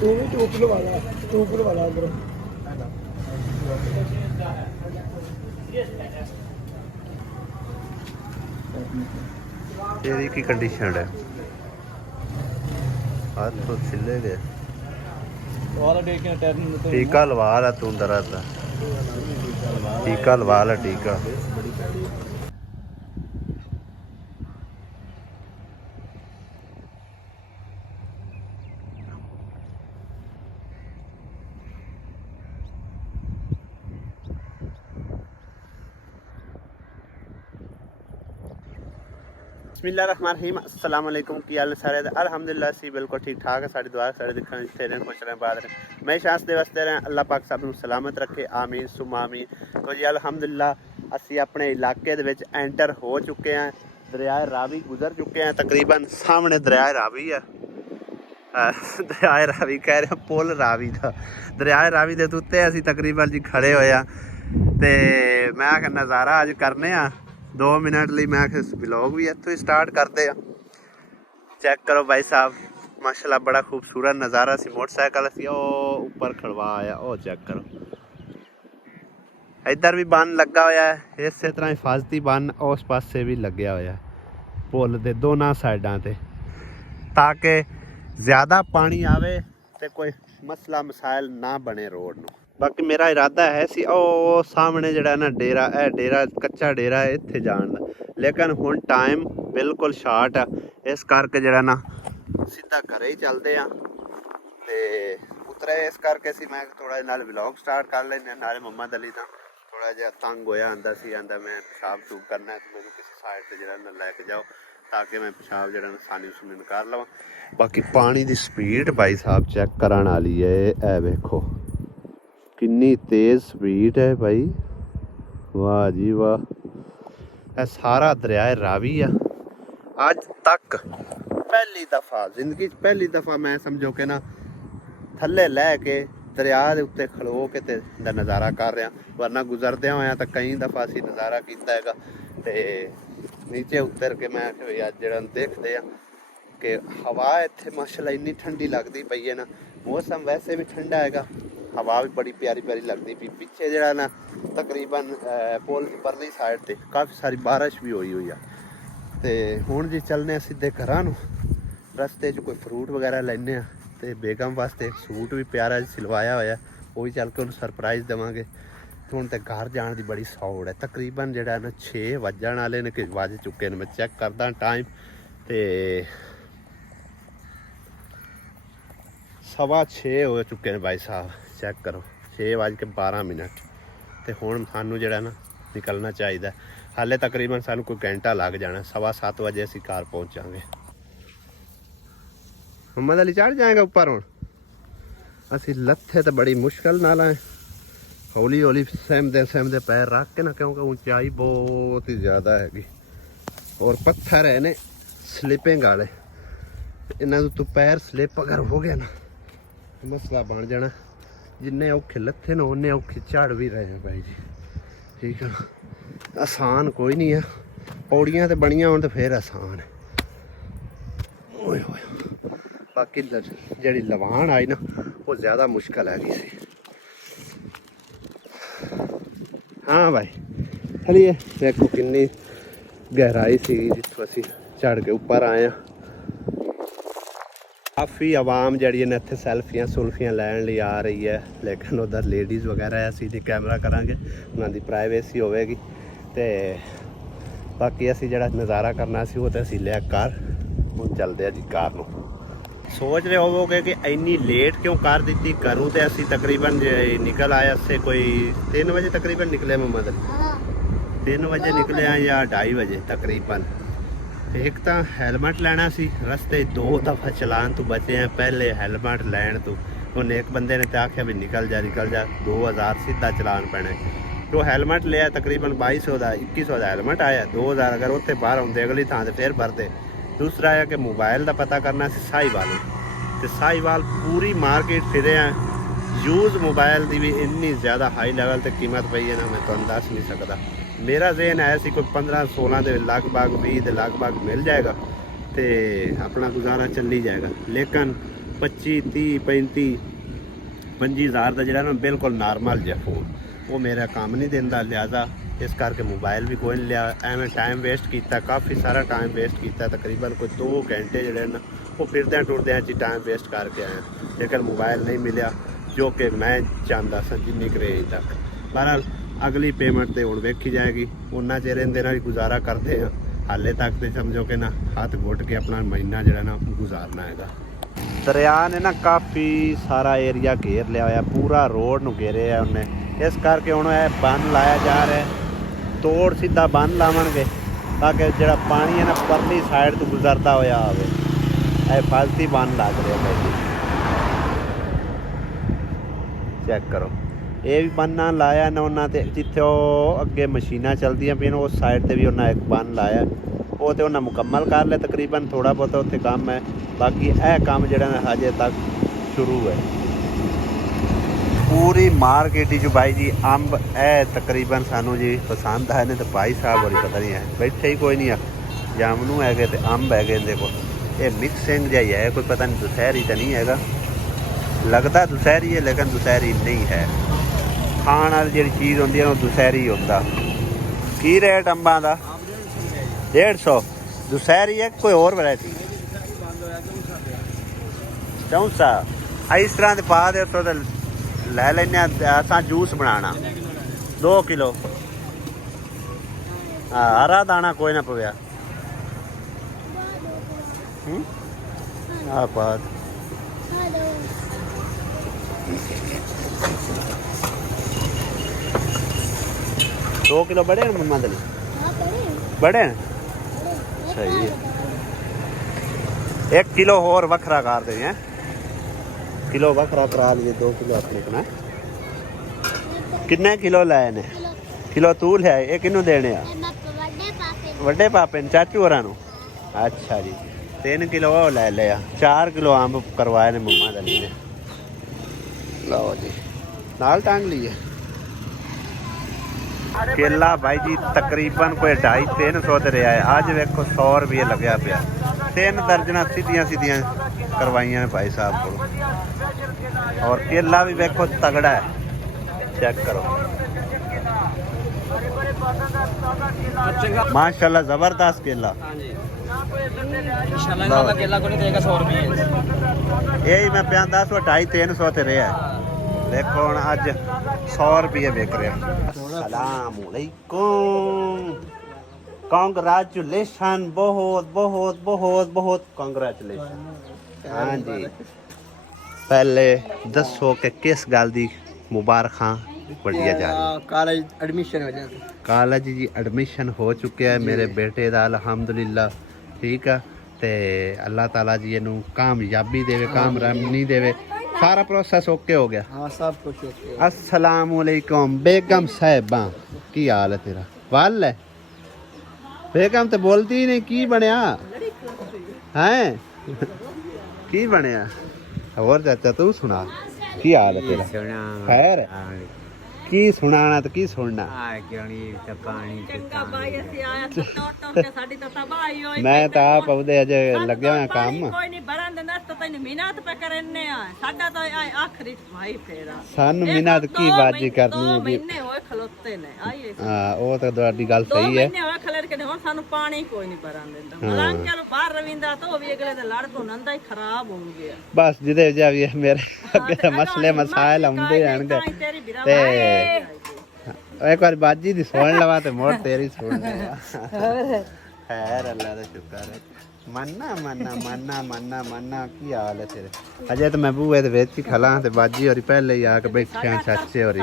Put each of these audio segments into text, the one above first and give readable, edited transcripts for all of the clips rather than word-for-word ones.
ਤੂੰ ਵੀ ਟੂਪ ਲਵਾਲਾ ਅੰਦਰ। ਇਹਦੀ ਕੀ ਕੰਡੀਸ਼ਨ ਹੈ? ਹੱਥ ਤੋਂ ਛਿੱਲੇ ਗਏ। ਟੀਕਾ ਲਵਾ ਲਾ ਤੂੰ ਦਰਦ ਦਾ, ਟੀਕਾ ਲਵਾ ਲਾ ਟੀਕਾ। बिस्मिल्लाहिर्रहमानिर्रहीम अस्सलाम वालेकुम। की हाल सारे अल्हम्दुलिल्लाह सी बिल्कुल ठीक ठाक है। साड़ी दुआ सारे दिखने जिथे रहें खुश रहें बात रहें मैं शांस दे वास्ते रहें अल्लाह पाक सब नूं सलामत रखे आमीन सुमा आमीन। तो जी अल्हम्दुलिल्लाह असी अपने इलाके दे विच एंटर हो चुके हैं। दरियाए रावी गुजर चुके हैं, तकरीबन सामने दरियाए रावी है। दरियाए रावी कह रहे हैं, पुल रावी था। दरियाए रावी दे उत्ते असी तकरीबन जी खड़े होए आ ते मैं नज़ारा अज करने आ 2 मिनट ਲਈ मैं व्लॉग भी इत्थों ही स्टार्ट करते हैं। चेक करो भाई साहब, माशाल्लाह बड़ा खूबसूरत नज़ारा सी। मोटरसाइकिल असी ऊपर खड़वा आया, ओ चेक करो। इधर भी बन लगा होया है, इस तरह हिफाजती बन उस पासे भी लग्या होया पुल दे दोनों साइडों ते, ताकि ज़्यादा पानी आवे तो कोई मसला मसाइल ना बने रोड नूं। बाकी मेरा इरादा है सी ओ सामने जड़ा ना डेरा है, डेरा कच्चा डेरा है इत्थे जान दा, लेकिन हुण टाइम बिल्कुल शार्ट आ, इस करके जड़ा ना सीधा घरे ही चलते हैं ते उतरे। इस करके सी मैं थोड़ा नाल व्लॉग स्टार्ट कर लेने। नाले मम्मा दली दा थोड़ा जिहा तंग होया आंदा सी, आंदा मैं पेशाब शूब करना है तो मैनूं किसी साइड ते जड़ा ना लैके जाओ ताकि मैं पेशाब जड़ा ना सानी सूनी निकाल लवां। बाकी पानी दी स्पीड भाई साहब चेक करन वाली है। ए वेखो किन्नी तेज़ स्पीड है भाई, वाह जी वाह। यह सारा दरियाए रावी है। अज तक पहली दफ़ा जिंदगी पहली दफ़ा मैं समझो कि ना थल्ले लैके दरिया के उत्ते खलो के ते नज़ारा कर रहा, वरना गुजरदे होया तो कई दफ़ा असी नज़ारा किया है। ते नीचे उतर के मैं जरा देखते हैं कि हवा इत्थे माशाल्लाह इन्नी ठंडी लगती पई है ना। मौसम वैसे भी ठंडा है, हवा भी बड़ी प्यारी प्यारी लगती पी। पिछे जरा ना तकरीबन पुल परली साइड ते काफ़ी सारी बारिश भी हुई है। तो हुण जी चलने सीधे घरां नूं। रस्ते च कोई फ्रूट वगैरह लैने आ ते बेगम वास्ते सूट भी प्यारा सिलवाया होया, वो भी चल के उन्हें सरप्राइज़ देवांगे। हुण ते घर जाने की बड़ी सौड़ है। तकरीबन जड़ा ना 6 वजन वाले ने कि वज चुके हैं। मैं चेक करदा टाइम ते 6:15 हो चुके हैं भाई साहब। चेक करो 6:12। तो हुण सानू जड़ा ना निकलना चाहिए। हाले तकरीबन सानू कोई घंटा लग जाना, 7:15 बजे असी घर पहुँचांगे। मम्मा दली चढ़ जाएगा ऊपर। हुण असी लत्थे तो बड़ी मुश्किल नाल आए, हौली हौली सहमदे पैर रख के ना, क्योंकि ऊंचाई बहुत ही ज़्यादा हैगी और पत्थर है ने स्लिपिंग वाले। इन्हों तो पैर स्लिप अगर हो गया ना मसला बन जाना। जिन्ने औखे लत्थे ने उन्ने औखे चढ़ भी रहे हैं भाई जी, ठीक है ना। आसान कोई नहीं है, पौड़ियाँ तो बनिया हो तो फिर आसान है। ओए होए बाकी जी लवान आई ना वो ज़्यादा मुश्किल हैगी सी। हाँ भाई चलिए देखो कितनी गहराई सी जितों असी चढ़ के ऊपर आए हैं। काफ़ी आवाम जी ने इतने सैल्फियाँ सुल्फियाँ लैन लिए आ रही है, लेकिन उधर लेडीज़ वगैरह असी नहीं कैमरा करांगे, उन्होंने प्राइवेसी होगी। तो बाकी असी जड़ा नज़ारा करना सी वो तो असी लिया कार। हुण चलते हैं जी कार नूं। सोच रहे होवोगे कि इन्नी लेट क्यों कर दी घरों। तो असी तकरीबन निकल आए से कोई 3 बजे तकरीबन निकले। मोहम्मद 3 बजे निकले हैं या 2:30 बजे तकरीबन। एक तो हैलमेट लेना सी, रस्ते 2 दफ़ा चलान तो बचे हैं। पहले हैलमेट लैन तो उन्हें एक बंदे ने तो आख्या भी निकल जा 2000 सीधा चलान पैना। तो हैलमेट लिया तकरीबन 2200 का 2100 का हैलमेट आया। 2000 अगर उत्थे बाहर आते अगली थां से फिर भरते। दूसरा है कि मोबाइल का पता करना साहिवाल, तो साहिवाल पूरी मार्केट फिरे हैं। यूज़ मोबाइल की भी इन्नी ज़्यादा हाई लेवल पर कीमत पई है ना, मैं तुहानूं दस नहीं सकता। मेरा जहन है सी कोई 15-16 के लगभग 20 के लगभग मिल जाएगा तो अपना गुजारा चली जाएगा। लेकिन 25 30 35 50,000 ਦਾ ਜਿਹੜਾ ਨਾ ਬਿਲਕੁਲ ਨਾਰਮਲ ਜਿਹਾ ਫੋਨ ਉਹ ਮੇਰਾ ਕੰਮ ਨਹੀਂ ਦਿੰਦਾ, ਲਿਹਾਜ਼ਾ ਇਸ ਕਰਕੇ ਮੋਬਾਈਲ ਵੀ ਕੋਈ ਨਹੀਂ ਲਿਆ। ਐਵੇਂ ਟਾਈਮ ਵੇਸਟ ਕੀਤਾ, ਕਾਫੀ ਸਾਰਾ ਟਾਈਮ ਵੇਸਟ ਕੀਤਾ, ਤਕਰੀਬਨ ਕੋਈ 2 ਘੰਟੇ ਜਿਹੜੇ ਨਾ ਉਹ ਫਿਰਦਿਆਂ ਟੁਰਦਿਆਂ 'ਚ ਹੀ ਟਾਈਮ ਵੇਸਟ ਕਰਕੇ ਆਇਆ, ਲੇਕਿਨ ਮੋਬਾਈਲ ਨਹੀਂ ਮਿਲਿਆ ਜੋ ਕਿ ਮੈਂ ਚਾਹੁੰਦਾ ਸਾਂ ਜਿੰਨੀ ਕੁ ਰੇਂਜ ਤੱਕ। ਬਹਰਹਾਲ ਅਗਲੀ ਪੇਮੈਂਟ ਤੇ ਹੁਣ ਵੇਖੀ ਜਾਏਗੀ, ਉਹਨਾਂ ਚਿਰ ਇਹਦੇ ਨਾਲ ਹੀ ਗੁਜ਼ਾਰਾ ਕਰਦੇ ਹਾਂ। ਹਾਲੇ ਤੱਕ ਤੇ ਸਮਝੋ ਕਿ ਨਾ ਹੱਥ ਘੁੱਟ ਕੇ ਆਪਣਾ ਮਹੀਨਾ ਜਿਹੜਾ ਨਾ ਗੁਜ਼ਾਰਨਾ ਹੈਗਾ। ਦਰਿਆ ਨੇ ਨਾ ਕਾਫੀ ਸਾਰਾ ਏਰੀਆ ਘੇਰ ਲਿਆ ਹੋਇਆ, ਪੂਰਾ ਰੋਡ ਨੂੰ ਘੇਰਿਆ ਉਹਨੇ, ਇਸ ਕਰਕੇ ਹੁਣ ਇਹ ਬੰਨ ਲਾਇਆ ਜਾ ਰਿਹਾ, ਤੋੜ ਸਿੱਧਾ ਬੰਨ ਲਾਵਣਗੇ ਤਾਂ ਕਿ ਜਿਹੜਾ ਪਾਣੀ ਹੈ ਨਾ ਪਰਲੀ ਸਾਈਡ ਤੋਂ ਗੁਜ਼ਰਦਾ ਹੋਇਆ ਆਵੇ। ਇਹ ਫਾਲਤੀ ਬੰਨ ਲੱਗ ਰਿਹਾ ਭਾਈ, ਚੈੱਕ ਕਰੋ। ਇਹ ਵੀ ਬੰਨਾ ਲਾਇਆ ਨਾ ਉਹਨਾਂ ਤੇ, ਜਿੱਥੇ ਉਹ ਅੱਗੇ ਮਸ਼ੀਨਾਂ ਚੱਲਦੀਆਂ ਪਈਆਂ ਉਸ ਸਾਈਡ ਤੇ ਵੀ ਉਹਨਾਂ ਇੱਕ ਬੰਨ ਲਾਇਆ, ਉਹ ਤੇ ਉਹਨਾਂ ਮੁਕੰਮਲ ਕਰ ਲਿਆ ਤਕਰੀਬਨ, ਥੋੜਾ ਬਹੁਤਾ ਉੱਥੇ ਕੰਮ ਹੈ, ਬਾਕੀ ਇਹ ਕੰਮ ਜਿਹੜਾ ਨਾ ਹਜੇ ਤੱਕ ਸ਼ੁਰੂ ਹੈ। ਪੂਰੀ ਮਾਰਕੀਟ ਚ ਭਾਈ ਜੀ ਅੰਬ ਇਹ ਤਕਰੀਬਨ ਸਾਨੂੰ ਜੀ ਪਸੰਦ ਹੈ ਨੇ, ਤੇ ਭਾਈ ਸਾਹਿਬ ਹੋਰੀ ਪਤਾ ਨਹੀਂ ਹੈ ਬੈਠੇ ਹੀ ਕੋਈ ਨਹੀਂ ਆ, ਜਾਮਨੂ ਹੈਗੇ ਤੇ ਅੰਬ ਹੈਗੇ ਇਹਦੇ ਕੋਲ, ਇਹ ਮਿਕਸਿੰਗ ਜਿਹਾ ਹੀ ਹੈ, ਕੋਈ ਪਤਾ ਨਹੀਂ ਦੁਸਹਿਰੀ ਤਾਂ ਨਹੀਂ ਹੈਗਾ, ਲੱਗਦਾ ਦੁਸਹਿਰੀ ਹੈ ਲੇਕਿਨ ਦੁਸਹਿਰੀ ਨਹੀਂ ਹੈ। ਖਾਣ ਵਾਲੀ ਜਿਹੜੀ ਚੀਜ਼ ਹੁੰਦੀ ਹੈ ਉਹ ਦੁਸਹਿਰੀ ਹੁੰਦਾ। ਕੀ ਰੇਟ ਅੰਬਾਂ ਦਾ? 150। ਦੁਸਹਿਰੀ ਹੈ ਕੋਈ ਹੋਰ ਵੈਰਾਈਟੀ? ਚੌਂਸਾ। ਇਸ ਤਰ੍ਹਾਂ ਦੇ ਪਾ ਦੇ ਉੱਤੋਂ ਤੇ ਲੈ ਲੈਨੇ ਆ ਅਸਾਂ ਜੂਸ ਬਣਾਉਣਾ 2 ਕਿਲੋ। ਹਰਾ ਦਾਣਾ ਕੋਈ ਨਾ ਪਵਿਆ ਆ ਪਾ 2 ਕਿਲੋ बड़े हैं मम्मा दली? बड़े हैं, सही है। 1 किलो और वखरा कर दें हैं, किलो वखरा करा लिए, 2 किलो अपने को ना। किन्ने किलो लाए ने? किलो तू लिया, ये किनू देने आ? वड्डे पापे ने, चाचू होरां नू। अच्छा जी, 3 किलो वो ले लिया, 4 किलो अंब करवाए ने मम्मा दली ने। लो जी नाल टांग लिए। केला भाई जी तकरीबन कोई 250-300 दे रहा है, अज वेखो 100 रुपये लग्या पिया। 3 दर्जन सीधियां सीधियां करवाइया ने भाई साहब को, और केला भी वेखो तगड़ा है, चेक करो माशाल्लाह जबरदस्त केला। यही मैं पिया 10 250-300 ते रहा है, देखो हम अज 100 रुपये बिक रहा। अस्सलामुअलैकुम, कांग्रेचुलेशन, बहुत बहुत बहुत बहुत कांग्रेचुलेशन। हाँ जी, पहले दसो कि किस गल दी मुबारखां बढ़िया जा रही? कॉलेज एडमिशन हो जाए। कॉलेज जी एडमिशन हो चुके हैं मेरे बेटे दा, अल्हम्दुलिल्लाह, ठीक है। ते अल्लाह ताला जी इनू कामयाबी देवे, कामयाबी देवे, सारा प्रोसेस ओके हो गया। हाँ सब कुछ ओके। अस्सलाम वालेकुम बेगम साहिबा, की हाल है तेरा? वाल है बेगम तो बोलती ही नहीं, की बनया हैं? की बनया? और चाचा तू सुना, की हाल है तेरा? खैर की सुनाना तो की सुनना। मैं तो आप ਉਹਦੇ ਅਜੇ ਲੱਗਿਆ ਹੋਇਆ ਕੰਮ, ਕੋਈ ਨਹੀਂ ਬਰਨ ਦੇ ਨਸ ਤੈਨੂੰ ਮਿਹਨਤ ਪੈ ਕਰਨੇ ਆ, ਸਾਡਾ ਤਾਂ ਆਖਰੀ ਭਾਈ ਫੇਰਾ ਸਾਨੂੰ ਮਿਹਨਤ ਕੀ ਬਾਜੀ ਕਰਨੀ ਹੈ ਜੀ। ਮਹੀਨੇ ਹੋਏ ਖਲੋਤੇ ਨੇ ਆਈਏ। ਹਾਂ ਉਹ ਤਾਂ ਤੁਹਾਡੀ ਗੱਲ ਸਹੀ ਹੈ। 2 ਮਹੀਨੇ ਹੋਏ ਖਲਰ ਕੇ ਹੁਣ ਸਾਨੂੰ ਪਾਣੀ ਕੋਈ ਨਹੀਂ ਭਰਨ ਦਿੰਦਾ। ਮਲਾਂ ਚਲੋ ਬਾਹਰ ਰਵਿੰਦਾ ਤਾਂ ਉਹ ਵੀ ਅਗਲੇ ਦੇ ਲੜ ਤੋਂ ਨੰਦਾ ਹੀ ਖਰਾਬ ਹੋ ਗਿਆ। ਬਸ ਜਿਹਦੇ ਜਾ ਵੀ ਮੇਰੇ ਅੱਗੇ ਮਸਲੇ ਮਸਾਇਲ ਆਉਂਦੇ ਰਹਿਣਗੇ ਤੇ ਇੱਕ ਵਾਰ ਬਾਜੀ ਦੀ ਸੁਣ ਲਵਾ ਤੇ ਮੋੜ ਤੇਰੀ ਸੁਣ ਲਵਾ। ਖੈਰ ਅੱਲਾ ਦਾ ਸ਼ੁਕਰ ਹੈ। ਮੰਨਾ ਮੰਨਾ ਮੰਨਾ ਮੰਨਾ ਮੰਨਾ, ਕੀ ਹਾਲ ਹੈ ਤੇਰੇ? ਅਜੇ ਤਾਂ ਮੈਂ ਬੂਹੇ ਦੇ ਵਿੱਚ ਹੀ ਖਲਾ ਤੇ ਬਾਜੀ ਹੋਰੀ ਪਹਿਲੇ ਹੀ ਆ ਕੇ ਬੈਠਿਆ, ਚਾਚੇ ਹੋਰੀ।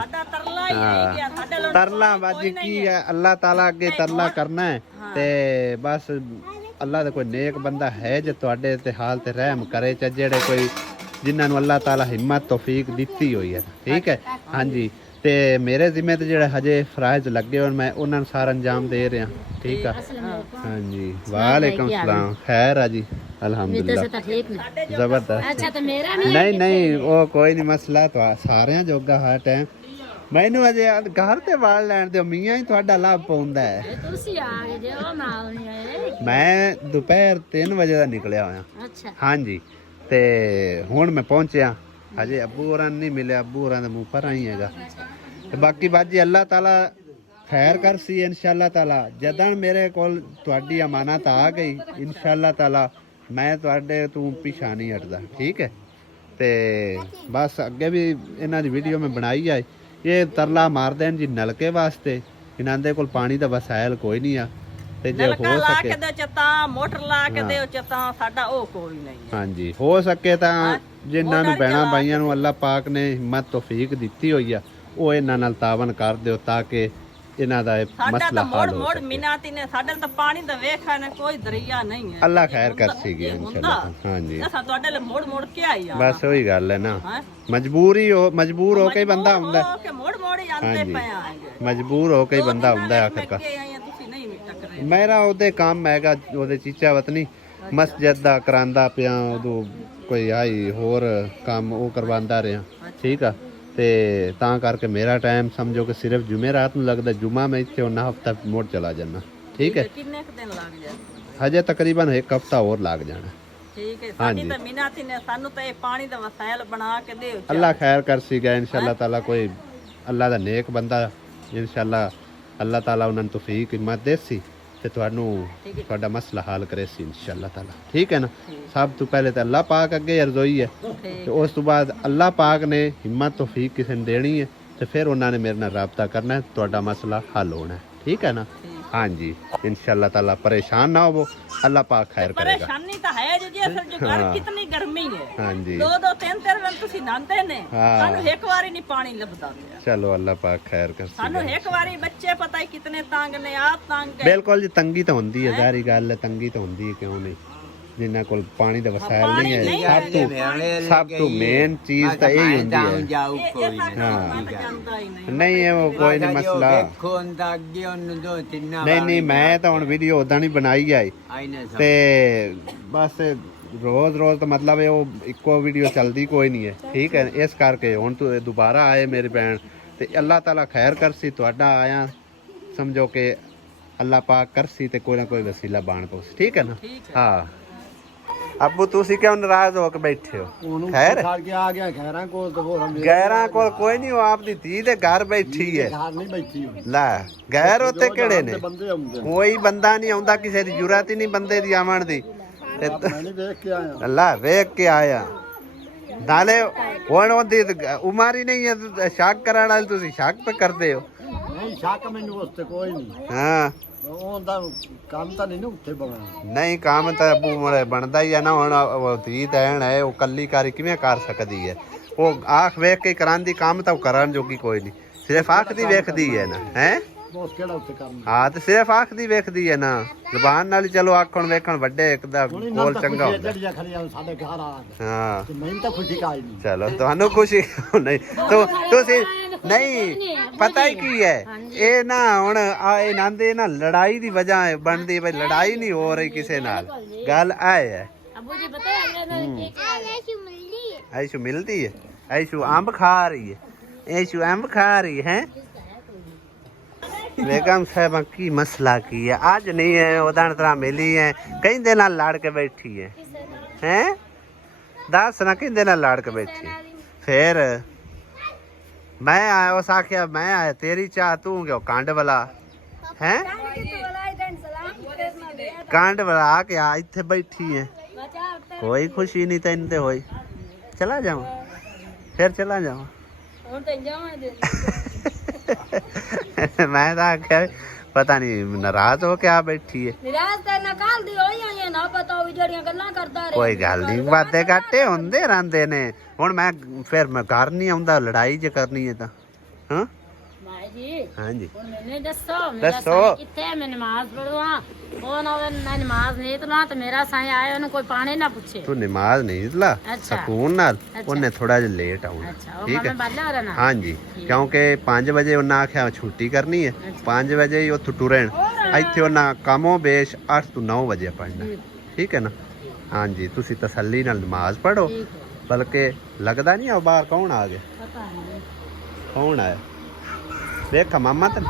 ਤਰਲਾ ਬਾਜੀ ਕੀ ਹੈ, ਅੱਲਾਹ ਤਾਲਾ ਅੱਗੇ ਤਰਲਾ ਕਰਨਾ ਹੈ ਤੇ ਬਸ ਅੱਲਾਹ ਦਾ ਕੋਈ ਨੇਕ ਬੰਦਾ ਹੈ ਜੇ ਤੁਹਾਡੇ ਤੇ ਹਾਲ ਤੇ ਰਹਿਮ ਕਰੇ, ਚ ਜਿਹੜੇ ਕੋਈ ਜਿਨ੍ਹਾਂ ਨੂੰ ਅੱਲਾਹ ਤਾਲਾ ਹਿੰਮਤ ਤੌਫੀਕ ਦਿੱਤੀ ਹੋਈ ਹੈ, ਠੀਕ ਹੈ। ਹਾਂਜੀ, ਤੇ ਮੇਰੇ ਜ਼ਿੰਮੇ ਤੇ ਜਿਹੜੇ ਹਜੇ ਫਰਾਇਜ਼ ਲੱਗੇ ਹੋਣ ਮੈਂ ਉਹਨਾਂ ਨੂੰ ਸਾਰਾ ਅੰਜਾਮ ਦੇ ਰਿਹਾ, ਠੀਕ ਆ। ਹਾਂਜੀ ਵਾਲੇਕੁਮ ਸਲਾਮ, ਖੈਰ ਆ ਜੀ ਅਲਹਮਦੁਲਿल्लाह ਜ਼ਬਰਦਸਤ। अच्छा तो मेरा भी ਨਹੀਂ ਨਹੀਂ ਉਹ ਕੋਈ ਨਹੀਂ ਮਸਲਾ, ਤਾਂ ਸਾਰਿਆਂ ਜੋਗਾ ਹਰ ਟਾਈਮ ਮੈਨੂੰ ਅਜੇ ਘਰ ਤੇ ਵਾਲ ਲੈਣ ਦਿਓ, ਮੀਆਂ ਹੀ ਤੁਹਾਡਾ ਲਾਭ ਪਾਉਂਦਾ ਹੈ। ਤੁਸੀਂ ਆ ਗਏ ਜੇ ਉਹ ਨਾਲ ਨਹੀਂ ਆਏ। ਮੈਂ ਦੁਪਹਿਰ 3 ਵਜੇ ਦਾ ਨਿਕਲਿਆ ਹੋਇਆ। ਅੱਛਾ ਹਾਂਜੀ ਤੇ ਹੁਣ ਮੈਂ ਪਹੁੰਚਿਆ ਹਜੇ ਅੱਬੂ ਹੋਰਾਂ ਨੂੰ ਨਹੀਂ ਮਿਲਿਆ ਅੱਬੂ ਹੋਰਾਂ ਦਾ ਮੂੰਹ ਪਰਾਂ ਹੀ ਹੈਗਾ ਤੇ ਬਾਕੀ ਬਾਜੀ ਅੱਲਾਹ ਤਾਲਾ ਖੈਰ ਕਰਸੀ ਇਨਸ਼ਾਅੱਲਾ ਤਾਲਾ ਜਦੋਂ ਮੇਰੇ ਕੋਲ ਤੁਹਾਡੀ ਅਮਾਨਤ ਆ ਗਈ ਇਨਸ਼ਾਅੱਲਾ ਤਾਲਾ ਮੈਂ ਤੁਹਾਡੇ ਤੋਂ ਪਿਛਾ ਨਹੀਂ ਹਟਦਾ ਠੀਕ ਹੈ ਤੇ ਬਸ ਅੱਗੇ ਵੀ ਇਹਨਾਂ ਦੀ ਵੀਡੀਓ ਮੈਂ ਬਣਾਈ ਆ ਇਹ ਤਰਲਾ ਮਾਰਦੇ ਨੇ ਜੀ ਨਲਕੇ ਵਾਸਤੇ ਇਹਨਾਂ ਦੇ ਕੋਲ ਪਾਣੀ ਦਾ ਵਸਾਇਲ ਕੋਈ ਨਹੀਂ ਆ ਤੇ ਜੇ ਨਲਕਾ ਹੋ ਲਾ ਸਕੇ ਕੇ ਦਿਓ ਚਤਾ ਮੋਟਰ ਲਾ ਕੇ ਦਿਓ ਚਤਾ ਸਾਡਾ ਉਹ ਕੋਈ ਨਹੀਂ ਹੈ। ਹਾਂਜੀ ਹੋ ਸਕੇ ਤਾਂ ਜਿਨ੍ਹਾਂ ਨੂੰ ਬਹਿਣਾ ਬਾਈਆਂ ਨੂੰ ਅੱਲਾਹ ਪਾਕ ਨੇ ਹਿੰਮਤ ਤੌਫੀਕ ਦਿੱਤੀ ਹੋਈ ਆ ਉਹ ਇਹਨਾਂ ਨਾਲ ਤਾਵਨ ਕਰ ਦਿਓ ਤਾਂ ਕਿ ਇਹਨਾਂ ਦਾ ਇਹ ਸਾਡਾ ਮਸਲਾ ਤਾਂ ਮੋੜ ਹੱਲ ਹੋ ਮੋੜ ਸਕੇ ਮਿਨਾਤੀ ਨੇ ਸਾਡੇ ਤਾਂ ਪਾਣੀ ਦਾ ਵੇਖਾ ਨਾ ਕੋਈ ਦਰਿਆ ਨਹੀਂ ਹੈ ਅੱਲਾਹ ਖੈਰ ਕਰ ਸੀਗੇ ਇਨਸ਼ਾਅੱਲਾ ਹਾਂਜੀ ਅਸਾਂ ਤੁਹਾਡੇ ਲਈ ਮੋੜ ਮੋੜ ਕੇ ਆਈ ਆ ਬਸ ਉਹੀ ਗੱਲ ਹੈ ਨਾ ਹੈਂ? ਮਜਬੂਰ ਹੋ ਕੇ ਹੀ ਬੰਦਾ ਹੁੰਦਾ ਹੈ। ਕਿ ਮੋੜ ਮੋੜ ਹੀ ਆਂਦੇ ਹਾਂਜੀ। ਪਏ ਆਂਗੇ ਮਜਬੂਰ ਹੋ ਕੇ ਹੀ ਬੰਦਾ ਹੁੰਦਾ ਹੈ ਆਖਿਰਕਾਰ ਤੁਸੀਂ ਨਹੀਂ ਟੱਕਰੇ ਮੇਰਾ ਉਹਦੇ ਕੰਮ ਹੈਗਾ ਉਹਦੇ ਚੀਚਾ ਵਤਨੀ ਮਸਜਿਦ ਦਾ ਕਰਾਂਦਾ ਪਿਆ ਉਦੋਂ ਕੋਈ ਆਈ ਹੋਰ ਕੰਮ ਉਹ ਕਰਵਾਉਂਦਾ ਰਿਹਾ ਠੀਕ ਆ ਤੇ ਤਾਂ ਕਰਕੇ ਮੇਰਾ ਟਾਈਮ ਸਮਝੋ ਕਿ ਸਿਰਫ ਜੁਮੇਰਾਤ ਨੂੰ ਲੱਗਦਾ ਜੁਮਾ ਮੈਂ ਇੱਥੇ ਉਹਨਾਂ ਹਫਤਾ ਮੋੜ ਚਲਾ ਜਾਣਾ ਠੀਕ ਹੈ ਕਿੰਨੇ ਕੁ ਦਿਨ ਲੱਗ ਜਾਏ ਹਜੇ ਤਕਰੀਬਨ ਇੱਕ ਹਫਤਾ ਹੋਰ ਲੱਗ ਜਾਣਾ ਠੀਕ ਹੈ ਸਾਡੀ ਤਾਂ ਮਿਨਾਤੀ ਨੇ ਸਾਨੂੰ ਤਾਂ ਇਹ ਪਾਣੀ ਦਾ ਵਸਾਇਲ ਬਣਾ ਕੇ ਦਿਓ ਅੱਲਾ ਖੈਰ ਕਰ ਸੀਗਾ ਇਨਸ਼ਾਅੱਲਾ ਤਾਲਾ ਕੋਈ ਅੱਲਾ ਦਾ ਨੇਕ ਬੰਦਾ ਇਨਸ਼ਾਅੱਲਾ ਅੱਲਾ ਤਾਲਾ ਉਹਨਾਂ ਨੂੰ ਤੌਫੀਕ ਹਿੰਮਤ ਦੇਸੀ ਤੇ ਤੁਹਾਨੂੰ ਤੁਹਾਡਾ ਮਸਲਾ ਹੱਲ ਕਰੇ ਸੀ ਇਨਸ਼ਾਅੱਲਾ ਤਾਲਾ ਠੀਕ ਹੈ ਨਾ ਸਭ ਤੋਂ ਪਹਿਲੇ ਤਾਂ ਅੱਲਾ ਪਾਕ ਅੱਗੇ ਅਰਜ਼ੋਈ ਹੈ ਤੇ ਉਸ ਤੋਂ ਬਾਅਦ ਅੱਲਾ ਪਾਕ ਨੇ ਹਿੰਮਤ ਤੌਫੀਕ ਕਿਸੇ ਨੂੰ ਦੇਣੀ ਹੈ ਤੇ ਫਿਰ ਉਹਨਾਂ ਨੇ ਮੇਰੇ ਨਾਲ ਰਾਬਤਾ ਕਰਨਾ ਹੈ ਤੁਹਾਡਾ ਮਸਲਾ ਹੱਲ ਹੋਣਾ ਹੈ ਠੀਕ ਹੈ ਨਾ ਹਾਂਜੀ ਇਨਸ਼ਾਅੱਲਾ ਤਾਲਾ ਪਰੇਸ਼ਾਨ ਨਾ ਹੋਵੋ ਅੱਲਾ ਪਾਕ ਖੈਰ ਕਰੇਗਾ ਪਰੇਸ਼ਾਨੀ ਤਾਂ ਹੈ ਜੀ ਅਸਲ ਜੋ ਘਰ ਕਿਤਨੀ ਗਰਮੀ ਹੈ ਹਾਂਜੀ ਦੋ ਤਿੰਨ ਦਿਨ ਤੁਸੀਂ ਨਹਾਉਂਦੇ ਨੇ ਸਾਨੂੰ ਇੱਕ ਵਾਰੀ ਨਹੀਂ ਪਾਣੀ ਲੱਭਦਾ ਪਿਆ ਚਲੋ ਅੱਲਾ ਪਾਕ ਖੈਰ ਕਰ ਸਾਨੂੰ ਇੱਕ ਵਾਰੀ ਬੱਚੇ ਪਤਾ ਹੀ ਕਿਤਨੇ ਤੰਗ ਨੇ ਆਪ ਤੰਗ ਹੈ ਬਿਲਕੁਲ ਜੀ ਤੰਗੀ ਤਾਂ ਹੁੰਦੀ ਹੈ ਜ਼ਾਹਰੀ ਗੱਲ ਹੈ ਤੰਗੀ ਤਾਂ ਹੁੰਦੀ ਹੈ ਕਿਉਂ ਨਹੀਂ ਜਿਨ੍ਹਾਂ ਕੋਲ ਪਾਣੀ ਦਾ ਵਸਾਇਲ ਨਹੀਂ ਹੈ ਸਭ ਤੋਂ ਮੇਨ ਚੀਜ਼ ਤਾਂ ਇਹ ਹੀ ਹੁੰਦੀ ਹੈ ਨਹੀਂ ਇਹ ਕੋਈ ਨਹੀਂ ਮਸਲਾ ਨਹੀਂ ਮੈਂ ਤਾਂ ਹੁਣ ਵੀਡੀਓ ਉਦਾਂ ਨਹੀਂ ਬਣਾਈ ਆਈ ਤੇ ਬਸ ਰੋਜ਼ ਤਾਂ ਮਤਲਬ ਉਹ ਇੱਕੋ ਵੀਡੀਓ ਚੱਲਦੀ ਕੋਈ ਨਹੀਂ ਹੈ ਠੀਕ ਹੈ ਇਸ ਕਰਕੇ ਹੁਣ ਤੂੰ ਦੁਬਾਰਾ ਆਏ ਮੇਰੀ ਭੈਣ ਤੇ ਅੱਲਾਹ ਤਾਲਾ ਖੈਰ ਕਰਸੀ ਤੁਹਾਡਾ ਆਇਆ ਸਮਝੋ ਕਿ ਅੱਲਾਹ ਪਾਕ ਕਰਸੀ ਤੇ ਕੋਈ ਨਾ ਕੋਈ ਵਸੀਲਾ ਬਣ ਪਉ ਠੀਕ ਹੈ ਨਾ ਹਾਂ ਅੱਬੂ ਤੁਸੀਂ ਕਿਉਂ ਨਾਰਾਜ਼ ਹੋ ਕੇ ਬੈਠੇ ਹੋ ਖੈਰ ਆ ਗਿਆ ਖੈਰਾਂ ਕੋਲ ਤੇ ਹੋਰ ਗੈਰਾਂ ਕੋਲ ਕੋਈ ਨਹੀਂ ਉਹ ਆਪਦੀ ਧੀ ਦੇ ਘਰ ਬੈਠੀ ਹੈ ਘਰ ਨਹੀਂ ਬੈਠੀ ਲੈ ਗੈਰ ਉੱਤੇ ਕਿਹੜੇ ਨੇ ਬੰਦੇ ਆਉਂਦੇ ਕੋਈ ਬੰਦਾ ਨਹੀਂ ਆਉਂਦਾ ਕਿਸੇ ਦੀ ਜ਼ਰੂਰਤ ਹੀ ਨਹੀਂ ਬੰਦੇ ਦੀ ਆਵਣ ਦੀ ਮੈਂ ਨਹੀਂ ਵੇਖ ਕੇ ਆਇਆ ਅੱਲਾ ਵੇਖ ਕੇ ਆਇਆ ਨਾਲੇ ਹੁਣ ਉਹਦੀ ਉਮਰ ਹੀ ਨਹੀਂ ਹੈ ਸ਼ੱਕ ਕਰਨ ਵਾਲੀ ਤੁਸੀਂ ਸ਼ੱਕ ਤੇ ਕਰਦੇ ਹੋ ਨਹੀਂ ਸ਼ੱਕ ਮੈਨੂੰ ਉਸ ਤੇ ਕੋਈ ਨਹੀਂ ਹਾਂ ਉਹਦਾ ਕੰਮ ਤਾਂ ਨਹੀਂ ਨਾ ਉੱਥੇ ਬਣਾ ਨਹੀਂ ਕੰਮ ਤਾਂ ਅੱਬੂ ਮੜੇ ਬਣਦਾ ਹੀ ਹੈ ਨਾ ਹੁਣ ਉਹ ਧੀ ਦੇਣ ਹੈ ਉਹ ਕੱਲੀ ਕਾਰੀ ਕਿਵੇਂ ਕਰ ਸਕਦੀ ਹੈ ਉਹ ਆਖ ਵੇਖ ਕੇ ਕਰਾਂਦੀ ਕੰਮ ਤਾਂ ਉਹ ਕਰਨ ਜੋਗੀ ਕੋਈ ਨਹੀਂ ਸਿਰਫ ਆਖ ਦੀ ਵੇਖਦੀ ਹੈ ਨਾ ਹੈ ਬੋਸ ਕਿਹੜਾ ਉੱਥੇ ਕੰਮ ਹਾਂ ਤੇ ਸਿਰਫ ਆਖ ਦੀ ਵੇਖਦੀ ਹੈ ਨਾ ਜ਼ਬਾਨ ਨਾਲ ਹੀ ਚਲੋ ਆਖਣ ਵੇਖਣ ਵੱਡੇ ਇੱਕ ਦਾ ਕੋਲ ਚੰਗਾ ਹੁੰਦਾ ਸਾਡੇ ਘਰ ਆ ਹਾਂ ਤੇ ਮੈਨੂੰ ਤਾਂ ਖੁਸ਼ੀ ਕਾਈ ਨਹੀਂ ਚਲੋ ਤੁਹਾਨੂੰ ਖੁਸ਼ੀ ਨਹੀਂ ਤੁਸੀਂ ਨਹੀਂ ਪਤਾ ਹੀ ਕੀ ਹੈ ਇਹ ਨਾ ਹੁਣ ਇਹਨਾਂ ਦੇ ਨਾ ਲੜਾਈ ਦੀ ਵਜ੍ਹਾ ਬਣਦੀ ਬਈ ਲੜਾਈ ਨਹੀਂ ਹੋ ਰਹੀ ਕਿਸੇ ਨਾਲ ਗੱਲ ਆਏ ਹੈ ऐशु मिलती है ऐशु अंब खा रही है ऐशु अंब खा रही है बेगम साहब की मसला की है आज नहीं है उदाहरण तरह मिली है कई दिन लाड़ के बैठी है हैं दस ना कई दिन लाड़ के बैठी फिर मैं आया उस आखिया मैं आया तेरी चाह तू क्यों कांड वाला हैं कांड वाला आके इत्थे बैठी है कोई खुशी नहीं तेन ते होई चला जाऊं फिर चला जाऊं मैं तो आख्या पता नहीं नाराज हो के आ बैठी है कोई गल नहीं बातें घाटे होंदे रहंदे ने हुण मैं फिर मैं घर नहीं आउंदा लड़ाई जे करनी है तां हां हाँ जी दसो किथे मैं नमाज पढ़वा ਉਹ ਨਾ ਮੈਂ ਨਮਾਜ਼ ਨਹੀਂ ਤਲਾ ਤੇ ਮੇਰਾ ਸਾਈਂ ਆਇਆ ਉਹਨੂੰ ਕੋਈ ਪਾਣੀ ਨਾ ਪੁੱਛੇ ਤੂੰ ਨਮਾਜ਼ ਨਹੀਂ ਤਲਾ ਸਕੂਨ ਨਾਲ ਉਹਨੇ ਥੋੜਾ ਜਿਹਾ ਲੇਟ ਆਉਣਾ ਠੀਕ ਹੈ ਹਾਂ ਜੀ ਕਿਉਂਕਿ 5 ਵਜੇ ਉਹਨਾਂ ਆਖਿਆ ਛੁੱਟੀ ਕਰਨੀ ਹੈ 5 ਵਜੇ ਹੀ ਉੱਥੋਂ ਟੁਰਨ ਇੱਥੇ ਉਹਨਾਂ ਕਾਮੋਂ ਬੇਸ਼ 8 ਤੋਂ 9 ਵਜੇ ਪੜਨਾ ਠੀਕ ਹੈ ਨਾ ਹਾਂ ਜੀ ਤੁਸੀਂ ਤਸੱਲੀ ਨਾਲ ਨਮਾਜ਼ ਪੜੋ ਬਲਕਿ ਲੱਗਦਾ ਨਹੀਂ ਆ ਬਾਹਰ ਕੌਣ ਆ ਗਿਆ ਕੌਣ ਆਇਆ ਵੇਖਾ ਮਾਮਾ ਤਾਂ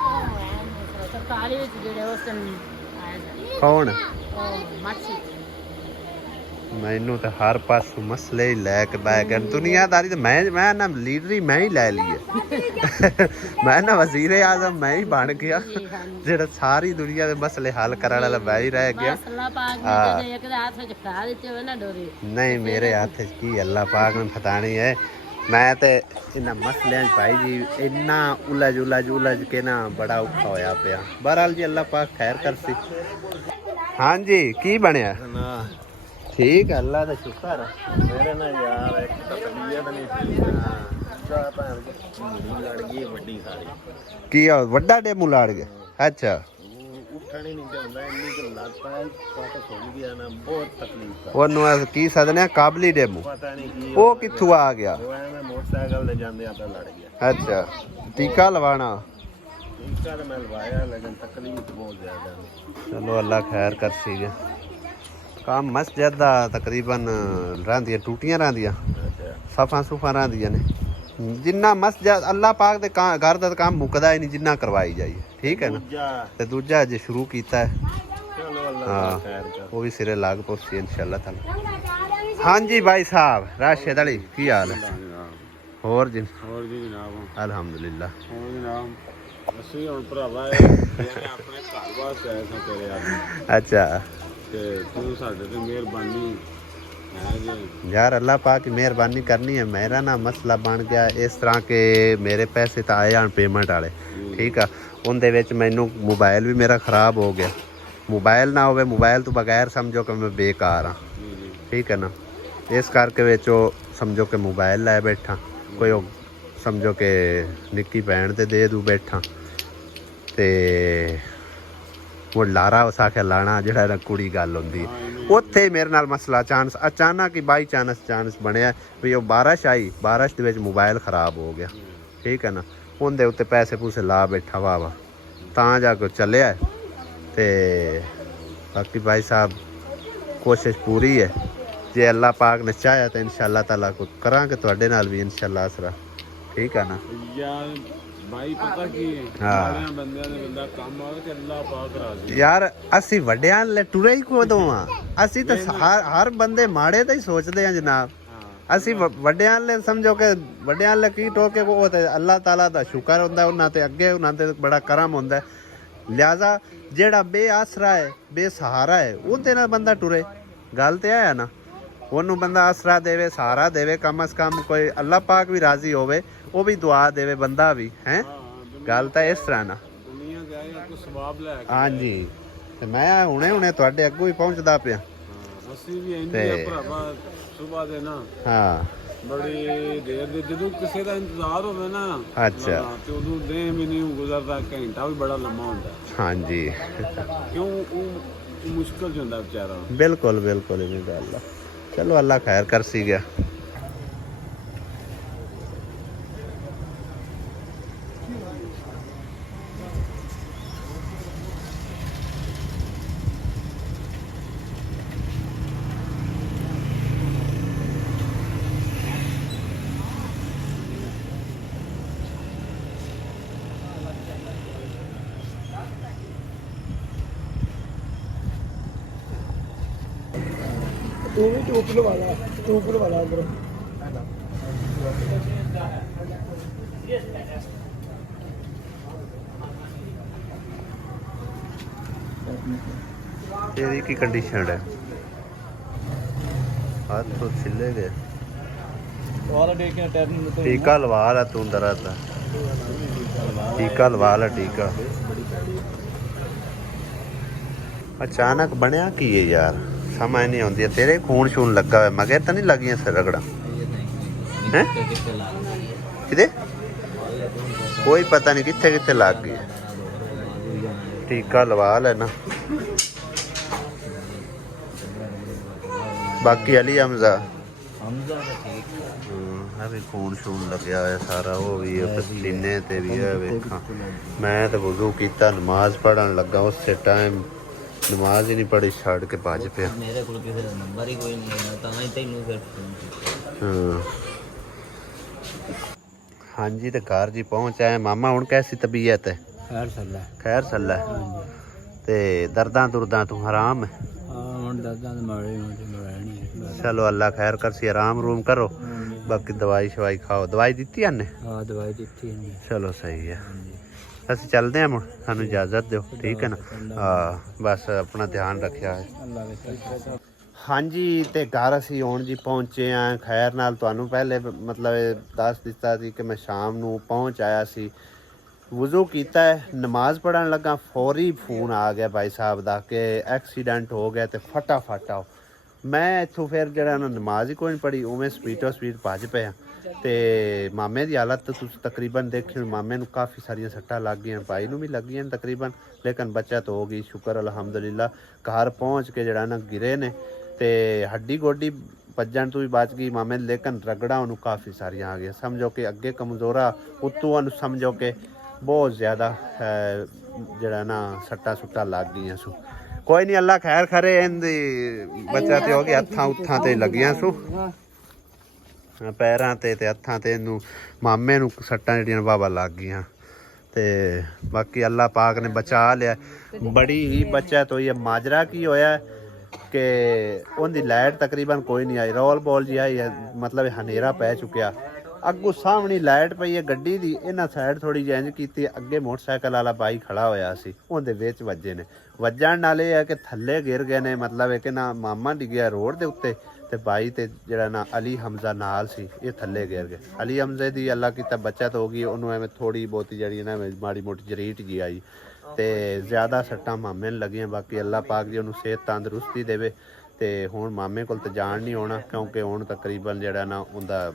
ਸਰਕਾਰੀ ਵਿੱਚ ਜਿਹੜੇ ਉਸ ਦਿਨ ਕੌਣ ਮੈਨੂੰ ਤਾਂ ਹਰ ਪਾਸੋਂ ਮਸਲੇ ਹੀ ਲੈ ਕੇ ਬੈ ਗਏ ਦੁਨੀਆਦਾਰੀ ਤੇ ਮੈਂ ਨਾ ਲੀਡਰੀ ਮੈਂ ਹੀ ਲੈ ਲਈ ਹੈ ਮੈਂ ਨਾ ਵਜ਼ੀਰੇ ਆਜ਼ਮ ਮੈਂ ਹੀ ਬਣ ਗਿਆ ਜਿਹੜਾ ਸਾਰੀ ਦੁਨੀਆ ਦੇ ਮਸਲੇ ਹੱਲ ਕਰਨ ਵਾਲਾ ਮੈਂ ਹੀ ਰਹਿ ਗਿਆ ਅੱਲਾਹ ਪਾਕ ਨੇ ਜੇ ਇੱਕ ਦੇ ਹੱਥ ਵਿੱਚ ਫੜਾ ਦਿੱਤੇ ਹੋਵੇ ਨਾ ਡੋਰੇ ਨਹੀਂ ਮੇਰੇ ਹੱਥ 'ਚ ਕੀ ਅੱਲਾਹ ਪਾਕ ਨੂੰ ਪਤਾ ਨਹੀਂ ਹੈ ਮੈਂ ਤੇ ਇਹਨਾਂ ਮਸਲਿਆਂ 'ਚ ਭਾਈ ਜੀ ਇੰਨਾ ਉਲਝ ਕੇ ਨਾ ਬੜਾ ਔਖਾ ਹੋਇਆ ਪਿਆ ਬਹਰਹਾਲ ਜੀ ਅੱਲਾਹ ਪਾਕ ਖੈਰ ਕਰਸੀ ਹਾਂਜੀ ਕੀ ਬਣਿਆ ਠੀਕ ਹੈ ਅੱਲਾਹ ਦਾ ਸ਼ੁਕਰ ਮੇਰੇ ਨਾਲ ਯਾਰ ਇੱਕ ਤਕਲੀਫ ਨਹੀਂ ਚਾਹ ਭੈਣ ਦੀ ਲੜ ਗਈ ਵੱਡੀ ਸਾਰੀ ਕੀ ਆ ਵੱਡਾ ਡੇਮੂ ਲਾੜ ਗਿਆ ਅੱਛਾ ਉੱਠਣ ਹੀ ਨਹੀਂ ਚਾਹੁੰਦਾ ਇੰਨੀ ਕਿ ਲੱਤ ਪਾਟ ਖੁੱਲ ਗਿਆ ਨਾ ਬਹੁਤ ਤਕਲੀਫ ਆ ਉਹਨੂੰ ਕੀ ਸਦਨੇ ਕਾਬਲੀ ਡੇਮੂ ਪਤਾ ਨਹੀਂ ਕੀ ਉਹ ਕਿੱਥੋਂ ਆ ਗਿਆ ਉਹ ਐਵੇਂ ਮੋਟਰਸਾਈਕਲ ਲੈ ਜਾਂਦੇ ਆ ਤਾਂ ਲੜ ਗਿਆ ਅੱਛਾ ਟੀਕਾ ਲਵਾਣਾ ਟੀਕਾ ਤਾਂ ਮੈਂ ਲਵਾਇਆ ਲੇਕਿਨ ਤਕਲੀਫ ਬਹੁਤ ਜ਼ਿਆਦਾ ਚਲੋ ਅੱਲਾ ਖੈਰ ਕਰ ਸੀਗੇ ਕੰਮ ਮਸਜਿਦ ਦਾ ਤਕਰੀਬਨ ਰਹਿੰਦੀਆਂ ਟੂਟੀਆਂ ਰਹਿੰਦੀਆਂ ਸਫਾ ਸੁਫਾ ਰਹਿੰਦੀਆਂ ਨੇ ਜਿੰਨਾ ਮਸਜਿਦ ਅੱਲਾ ਪਾਕ ਦੇ ਘਰ ਦਾ ਕੰਮ ਮੁੱਕਦਾ ਹੀ ਨਹੀਂ ਜਿੰਨਾ ਕਰਵਾਈ ਜਾਈਏ ਠੀਕ ਹੈ ਨਾ ਤੇ ਦੂਜਾ ਜੇ ਸ਼ੁਰੂ ਕੀਤਾ ਹੈ ਚਲੋ ਅੱਲਾ ਹਾਂ ਖੈਰ ਕਰ ਉਹ ਵੀ ਸਿਰੇ ਲਾਗ ਪਹੁੰਚੀ ਇਨਸ਼ਾਅੱਲਾ ਤਾਲਾ ਹਾਂਜੀ ਭਾਈ ਸਾਹਿਬ ਰਾਸ਼ਿਦ ਅਲੀ ਕੀ ਹਾਲ ਹੈ ਹੋਰ ਜੀ ਜਨਾਬ ਅਲਹਮਦੁਲਿਲਾ ਹੋਰ ਜਨਾਬ ਅਸੀਂ ਹੁਣ ਭਰਾਵਾ ਆਪਣੇ ਘਰ ਵਾਸਤੇ ਆਏ ਸਾਂ ਤੇਰੇ ਆ ਅੱਛਾ ਤੇ ਤੂੰ ਸਾਡੇ ਤੇ ਮਿਹਰਬਾਨੀ ਹੈ ਜੀ यार अल्लाह पाक की मेहरबानी करनी है मेरा ना मसला बन गया इस तरह के मेरे पैसे तो आए हैं पेमेंट वाले ठीक है उनके विच मैनू मोबाइल भी मेरा ख़राब हो गया मोबाइल ना होवे मोबाइल तो बगैर समझो कि मैं बेकार हाँ ठीक है ना इस करके विच समझो कि मोबाइल लै बैठा कोई समझो कि निक्की भैन ते दे दूँ बैठा ते वो लारा उस आखे लाना ਜਿਹੜਾ ਕੁੜੀ ਗੱਲ ਹੁੰਦੀ ਉੱਥੇ ਮੇਰੇ ਨਾਲ ਮਸਲਾ ਅਚਾਨਕ ਹੀ ਬਾਈ ਚਾਂਸ ਬਣਿਆ ਵੀ ਉਹ ਬਾਰਿਸ਼ ਆਈ ਬਾਰਿਸ਼ ਦੇ ਵਿੱਚ ਮੋਬਾਈਲ ਖਰਾਬ ਹੋ ਗਿਆ ਠੀਕ ਹੈ ਨਾ ਉਹਦੇ ਉੱਤੇ ਪੈਸੇ ਪੂਸੇ ਲਾ ਬੈਠਾ ਵਾ ਤਾਂ ਜਾ ਕੇ ਚੱਲਿਆ ਤੇ ਬਾਕੀ ਭਾਈ ਸਾਹਿਬ ਕੋਸ਼ਿਸ਼ ਪੂਰੀ ਹੈ ਜੇ ਅੱਲਾਹ ਪਾਕ ਨੇ ਚਾਹਿਆ ਤਾਂ ਇਨਸ਼ਾਅੱਲਾ ਤਾਲਾ ਕੋ ਕਰਾਂਗੇ ਤੁਹਾਡੇ ਨਾਲ ਵੀ ਇਨਸ਼ਾਅੱਲਾ ਅਸਰਾ ਠੀਕ ਹੈ ਨਾ ਯਾਰ ਭਾਈ ਪਤਾ ਕੀ ਹੈ ਸਾਰਿਆਂ ਬੰਦਿਆਂ ਦੇ ਬੰਦਾ ਕੰਮ ਆਵੇ ਤੇ ਅੱਲਾਹ ਪਾਕ ਰਾਜ਼ੀ ਯਾਰ ਅਸੀਂ ਵੱਡਿਆਂ ਲੈ ਟੁਰੇ ਹੀ ਕੋਦੋਂ ਆ ਅਸੀਂ ਤਾਂ ਹਰ ਬੰਦੇ ਮਾੜੇ ਤਾਂ ਹੀ ਸੋਚਦੇ ਆ ਜਨਾਬ ਅਸੀਂ ਵੱਡਿਆਂ ਲੈ ਸਮਝੋ ਕਿ ਵੱਡਿਆਂ ਲੈ ਕੀ ਟੋਕੇ ਉਹ ਤੇ ਅੱਲਾਹ ਤਾਲਾ ਦਾ ਸ਼ੁਕਰ ਹੁੰਦਾ ਉਹਨਾਂ ਤੇ ਅੱਗੇ ਉਹਨਾਂ ਤੇ ਬੜਾ ਕਰਮ ਹੁੰਦਾ ਲਿਆਜ਼ਾ ਜਿਹੜਾ ਬੇਆਸਰਾ ਹੈ ਬੇਸਹਾਰਾ ਹੈ ਉਹਦੇ ਨਾਲ ਬੰਦਾ ਟੁਰੇ ਗੱਲ ਤੇ ਆਇਆ ਨਾ ਉਹਨੂੰ ਬੰਦਾ ਆਸਰਾ ਦੇਵੇ ਸਹਾਰਾ ਦੇਵੇ ਕਮ ਅਸ ਕਮ ਕੋਈ ਅੱਲਾਹ ਪਾਕ ਵੀ ਰਾਜ਼ੀ ਹੋਵੇ ਉਹ ਵੀ ਦੁਆ ਦੇਵੇ ਬੰਦਾ ਵੀ ਹੈ ਗੱਲ ਤਾਂ ਇਸ ਤਰ੍ਹਾਂ ਨਾ ਦੁਨੀਆ ਜਾਏ ਕੋਈ ਸਵਾਬ ਲੈ ਕੇ ਹਾਂਜੀ ਤੇ ਮੈਂ ਹੁਣੇ ਤੁਹਾਡੇ ਅੱਗੋਂ ਹੀ ਪਹੁੰਚਦਾ ਪਿਆ ਅਸੀਂ ਵੀ ਇੰਨੇ ਭਰਾਵਾ ਸਵੇਰ ਦੇ ਨਾ ਹਾਂ ਬੜੀ ਦੇਰ ਦੇ ਜਦੋਂ ਕਿਸੇ ਦਾ ਇੰਤਜ਼ਾਰ ਹੋਵੇ ਨਾ ਅੱਛਾ ਤੇ ਉਦੋਂ ਦੇ ਵੀ ਨਹੀਂ ਗੁਜ਼ਰਦਾ ਘੰਟਾ ਵੀ ਬੜਾ ਲੰਮਾ ਹੁੰਦਾ ਹਾਂਜੀ ਕਿਉਂ ਉਹ ਮੁਸ਼ਕਲ ਚ ਹੁੰਦਾ ਵਿਚਾਰਾ ਬਿਲਕੁਲ ਇਹ ਗੱਲ ਆ ਚਲੋ ਅੱਲਾ ਖੈਰ ਕਰ ਸੀ ਗਿਆ ਤੂੰ ਵੀ ਟੂਪਰ ਵਾਲਾ ਕਰੋ तेरी की कंडीशन है हाथ तो छिले गए टीका लवा ला तू अंदर आता टीका लवा ला टीका अचानक बनया की है यार समझ नहीं आती तेरे खून शून लगा हुआ मगर तो नहीं लगियां सर रगड़ा हैं किधे कोई पता नहीं कित्थे कित्थे लग गई टीका लवा लेना बाकी अली हमजा भी खून शून लग्या है सारा वो भी पसीने ते भी है वेखा मैं तो वजू किया नमाज पढ़न लगा उस टाइम नमाज ही नहीं पढ़ी छड़ के भज पिया मेरे को किसी का नंबर ही कोई नहीं है तां ही तैनू फिर फोन किया हाँ जी तो घर जी पहुंच आए मामा हुण कैसी तबीयत है खैर सल्ला ते दर्दां दुर्दां तू हराम है हाँ हुण दर्दां ते माड़ी मोटी रहनी है चलो अल्लाह खैर कर सी आराम रूम करो बाकी दवाई शवाई खाओ दवाई दी आने हाँ दवाई दी चलो सही है ਅਸੀਂ ਚੱਲਦੇ ਹਾਂ ਮੁੜ ਸਾਨੂੰ ਇਜਾਜ਼ਤ ਦਿਓ ਠੀਕ ਹੈ ਨਾ ਹਾਂ ਬਸ ਆਪਣਾ ਧਿਆਨ ਰੱਖਿਆ ਹੈ ਹਾਂਜੀ ਤੇ ਘਰ ਅਸੀਂ ਹੁਣ ਜੀ ਪਹੁੰਚੇ ਆ ਖੈਰ ਨਾਲ ਤੁਹਾਨੂੰ ਪਹਿਲੇ ਮਤਲਬ ਦੱਸ ਦਿੱਤਾ ਸੀ ਕਿ ਮੈਂ ਸ਼ਾਮ ਨੂੰ ਪਹੁੰਚ ਆਇਆ ਸੀ ਵਜ਼ੂ ਕੀਤਾ ਹੈ ਨਮਾਜ਼ ਪੜ੍ਹਨ ਲੱਗਾ ਫੌਰੀ ਫੋਨ ਆ ਗਿਆ ਭਾਈ ਸਾਹਿਬ ਦਾ ਕਿ ਐਕਸੀਡੈਂਟ ਹੋ ਗਿਆ ਤੇ ਫਟਾਫਟ ਆਓ ਮੈਂ ਇੱਥੋਂ ਫਿਰ ਜਿਹੜਾ ਨਾ ਨਮਾਜ਼ ਹੀ ਕੋਈ ਨਹੀਂ ਪੜ੍ਹੀ ਉਵੇਂ ਸਪੀਡ ਭੱਜ ਪਿਆ ਤੇ ਮਾਮੇ ਦੀ ਹਾਲਤ ਤੁਸੀਂ ਤਕਰੀਬਨ ਦੇਖਿਓ ਮਾਮੇ ਨੂੰ ਕਾਫੀ ਸਾਰੀਆਂ ਸੱਟਾਂ ਲੱਗ ਗਈਆਂ ਭਾਈ ਨੂੰ ਵੀ ਲੱਗੀਆਂ ਤਕਰੀਬਨ ਲੇਕਿਨ ਬੱਚਤ ਹੋ ਗਈ ਸ਼ੁਕਰ ਅਲਹਮਦੁਲਿਲਾ ਘਰ ਪਹੁੰਚ ਕੇ ਜਿਹੜਾ ਨਾ ਗਿਰੇ ਨੇ ਤੇ ਹੱਡੀ ਗੋਡੀ ਭੱਜਣ ਤੋਂ ਵੀ ਬਚ ਗਈ ਮਾਮੇ ਲੇਕਿਨ ਰਗੜਾ ਉਹਨੂੰ ਕਾਫੀ ਸਾਰੀਆਂ ਆ ਗਈਆਂ ਸਮਝੋ ਕਿ ਅੱਗੇ ਕਮਜ਼ੋਰਾ ਉੱਤੋਂ ਉਹਨੂੰ ਸਮਝੋ ਕਿ ਬਹੁਤ ਜ਼ਿਆਦਾ ਜਿਹੜਾ ਨਾ ਸੱਟਾਂ ਸੁੱਟਾਂ ਲੱਗ ਗਈਆਂ ਸੂ ਕੋਈ ਨਹੀਂ ਅੱਲਾ ਖੈਰ ਕਰੇ ਇਹਦੀ ਬੱਚਾ ਤੇ ਹੋ ਗਿਆ ਹੱਥਾਂ ਉੱਥਾਂ ਤੇ ਲੱਗੀਆਂ ਸੂ ਪੈਰਾਂ ਤੇ ਹੱਥਾਂ ਤੇ ਇਹਨੂੰ ਮਾਮੇ ਨੂੰ ਸੱਟਾਂ ਜਿਹੜੀਆਂ ਬਾਬਾ ਲੱਗ ਗਈਆਂ ਤੇ ਬਾਕੀ ਅੱਲਾ ਪਾਕ ਨੇ ਬਚਾ ਲਿਆ ਬੜੀ ਹੀ ਬਚਤ ਹੋਈ ਹੈ ਮਾਜਰਾ ਕੀ ਹੋਇਆ ਕਿ ਉਹਦੀ ਲਾਈਟ ਤਕਰੀਬਨ ਕੋਈ ਨਹੀਂ ਆਈ ਰੋਲ ਬੋਲ ਜੀ ਆਈ ਹੈ ਮਤਲਬ ਹਨੇਰਾ ਪੈ ਚੁੱਕਿਆ ਅੱਗੋਂ ਸਾਹਮਣੀ ਲਾਈਟ ਪਈ ਹੈ ਗੱਡੀ ਦੀ ਇਹਨਾਂ ਸਾਈਡ ਥੋੜੀ ਜਿਹੀ ਇੰਜ ਕੀਤੀ ਅੱਗੇ ਮੋਟਰਸਾਈਕਲ ਵਾਲਾ ਬਾਈ ਖੜਾ ਹੋਇਆ ਸੀ ਉਹਦੇ ਵਿੱਚ ਵੱਜੇ ਨੇ ਵੱਜਣ ਨਾਲ ਇਹ ਹੈ ਕਿ ਥੱਲੇ ਗਿਰ ਗਏ ਨੇ ਮਤਲਬ ਹੈ ਕਿ ਨਾ ਮਾਮਾ ਡਿੱਗਿਆ ਰੋਡ ਦੇ ਉੱਤੇ ਤੇ ਬਾਈ ਤੇ ਜਿਹੜਾ ਨਾ ਅਲੀ ਹਮਜ਼ਾ ਨਾਲ ਸੀ ਇਹ ਥੱਲੇ ਗਿਰ ਗਏ ਅਲੀ ਹਮਜ਼ੇ ਦੀ ਅੱਲਾ ਕੀਤਾ ਬੱਚਤ ਹੋ ਗਈ ਉਹਨੂੰ ਐਵੇਂ ਥੋੜੀ ਬਹੁਤੀ ਜਿਹੜੀ ਨਾ ਮਾੜੀ ਮੋਟੀ ਜਰੀਟ ਜੀ ਆਈ ਤੇ ਜ਼ਿਆਦਾ ਸੱਟਾਂ ਮਾਮੇ ਨੂੰ ਲੱਗੀਆਂ ਬਾਕੀ ਅੱਲਾ ਪਾਕ ਜੀ ਉਹਨੂੰ ਸਿਹਤ ਤੰਦਰੁਸਤੀ ਦੇਵੇ ਤੇ ਹੁਣ ਮਾਮੇ ਕੋਲ ਤਾਂ ਜਾਣ ਨਹੀਂ ਹੋਣਾ ਕਿਉਂਕਿ ਹੁਣ ਤਕਰੀਬਨ ਜਿਹੜਾ ਨਾ ਉਹਦਾ